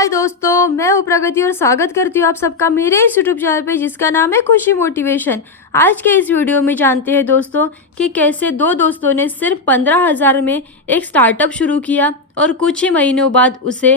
हाय दोस्तों, मैं हूँ प्रगति और स्वागत करती हूँ आप सबका मेरे इस यूट्यूब चैनल पे जिसका नाम है खुशी मोटिवेशन। आज के इस वीडियो में जानते हैं दोस्तों कि कैसे दो दोस्तों ने सिर्फ 15,000 में एक स्टार्टअप शुरू किया और कुछ ही महीनों बाद उसे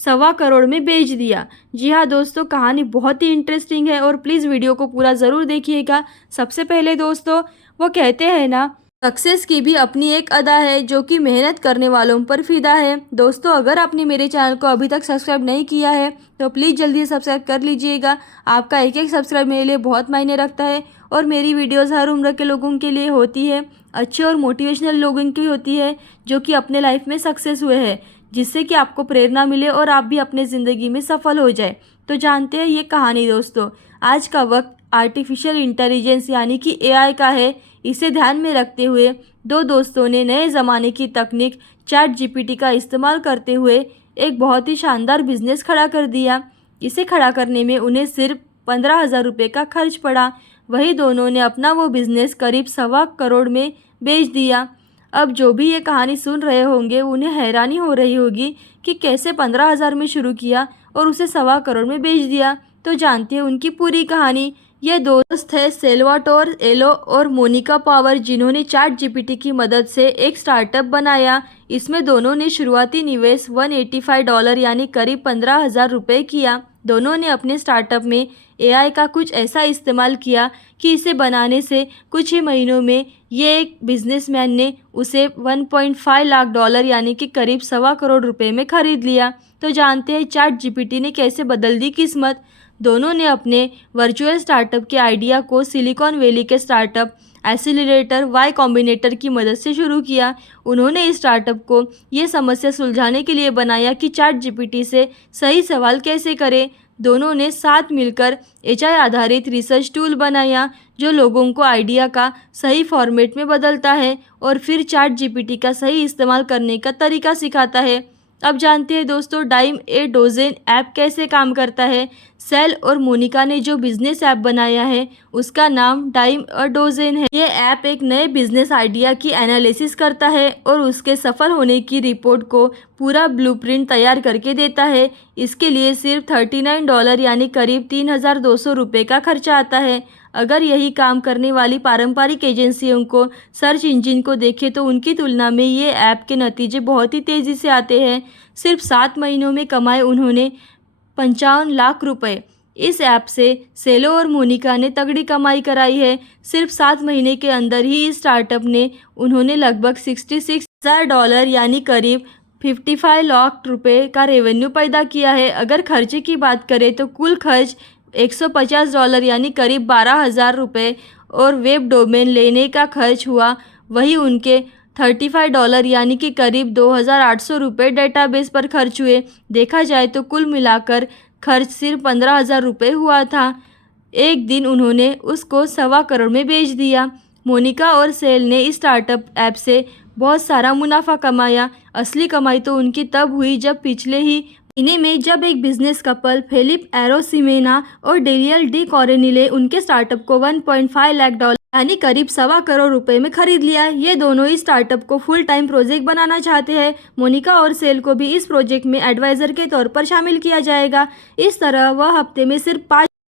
1.25 करोड़ में बेच दिया। जी हाँ दोस्तों, कहानी बहुत ही इंटरेस्टिंग है और प्लीज़ वीडियो को पूरा ज़रूर देखिएगा। सबसे पहले दोस्तों, वो कहते हैं ना, सक्सेस की भी अपनी एक अदा है जो कि मेहनत करने वालों पर फिदा है। दोस्तों, अगर आपने मेरे चैनल को अभी तक सब्सक्राइब नहीं किया है तो प्लीज़ जल्दी से सब्सक्राइब कर लीजिएगा। आपका एक एक सब्सक्राइब मेरे लिए बहुत मायने रखता है और मेरी वीडियोस हर उम्र के लोगों के लिए होती है, अच्छे और मोटिवेशनल लोगों की होती है जो कि अपने लाइफ में सक्सेस हुए हैं, जिससे कि आपको प्रेरणा मिले और आप भी अपने ज़िंदगी में सफल हो जाए। तो जानते हैं ये कहानी दोस्तों। आज का वक्त आर्टिफिशियल इंटेलिजेंस यानी कि एआई का है। इसे ध्यान में रखते हुए दो दोस्तों ने नए ज़माने की तकनीक चैट जीपीटी का इस्तेमाल करते हुए एक बहुत ही शानदार बिजनेस खड़ा कर दिया। इसे खड़ा करने में उन्हें सिर्फ 15,000 रुपये का खर्च पड़ा। वही दोनों ने अपना वो बिज़नेस करीब 1.25 करोड़ में बेच दिया। अब जो भी ये कहानी सुन रहे होंगे उन्हें हैरानी हो रही होगी कि कैसे 15,000 में शुरू किया और उसे 1.25 करोड़ में बेच दिया। तो जानते हैं उनकी पूरी कहानी। ये दोस्त है सेल्वाटोर एलो और मोनिका पावर, जिन्होंने चैट जीपीटी की मदद से एक स्टार्टअप बनाया। इसमें दोनों ने शुरुआती निवेश $185 यानी करीब 15,000 रुपये किया। दोनों ने अपने स्टार्टअप में एआई का कुछ ऐसा इस्तेमाल किया कि इसे बनाने से कुछ ही महीनों में ये एक बिजनेसमैन ने उसे $1.5 लाख यानी कि करीब 1.25 करोड़ रुपये में खरीद लिया। तो जानते हैं चैट जीपीटी ने कैसे बदल दी किस्मत। दोनों ने अपने वर्चुअल स्टार्टअप के आइडिया को सिलिकॉन वैली के स्टार्टअप एक्सीलरेटर वाई कॉम्बिनेटर की मदद से शुरू किया। उन्होंने इस स्टार्टअप को ये समस्या सुलझाने के लिए बनाया कि चैट जीपीटी से सही सवाल कैसे करें। दोनों ने साथ मिलकर एआई आधारित रिसर्च टूल बनाया जो लोगों को आइडिया का सही फॉर्मेट में बदलता है और फिर चैट जीपीटी का सही इस्तेमाल करने का तरीका सिखाता है। अब जानते हैं दोस्तों डाइम ए डोजेन ऐप कैसे काम करता है। सेल और मोनिका ने जो बिजनेस ऐप बनाया है उसका नाम डाइम अ डोजेन है। ये ऐप एक नए बिजनेस आइडिया की एनालिसिस करता है और उसके सफल होने की रिपोर्ट को पूरा ब्लूप्रिंट तैयार करके देता है। इसके लिए सिर्फ $39 यानी करीब 3,200 रुपये का खर्चा आता है। अगर यही काम करने वाली पारंपरिक एजेंसियों को सर्च इंजन को देखें तो उनकी तुलना में ये ऐप के नतीजे बहुत ही तेज़ी से आते हैं। सिर्फ 7 महीनों में कमाए उन्होंने 55 लाख रुपए। इस ऐप से सेलो और मोनिका ने तगड़ी कमाई कराई है। सिर्फ 7 महीने के अंदर ही इस स्टार्टअप ने उन्होंने लगभग $66,000 यानी करीब 55 लाख रुपए का रेवेन्यू पैदा किया है। अगर खर्चे की बात करें तो कुल खर्च $150 यानी करीब 12,000 रुपये और वेब डोमेन लेने का खर्च हुआ वही उनके $35 यानी कि करीब 2,800 रुपये डेटाबेस पर खर्च हुए। देखा जाए तो कुल मिलाकर खर्च सिर्फ 15,000 रुपये हुआ था। एक दिन उन्होंने उसको 1.25 करोड़ में बेच दिया। मोनिका और सेल ने इस स्टार्टअप ऐप से बहुत सारा मुनाफा कमाया। असली कमाई तो उनकी तब हुई जब पिछले ही महीने में जब एक बिजनेस कपल फिलिप एरोसिमेना और डेनियल डी कॉरेनिले उनके स्टार्टअप को $1.5 लाख यानी करीब 1.25 करोड़ रुपए में खरीद लिया। ये दोनों इस स्टार्टअप को फुल टाइम प्रोजेक्ट बनाना चाहते हैं। मोनिका और सेल को भी इस प्रोजेक्ट में एडवाइजर के तौर पर शामिल किया जाएगा। इस तरह वह हफ्ते में सिर्फ 5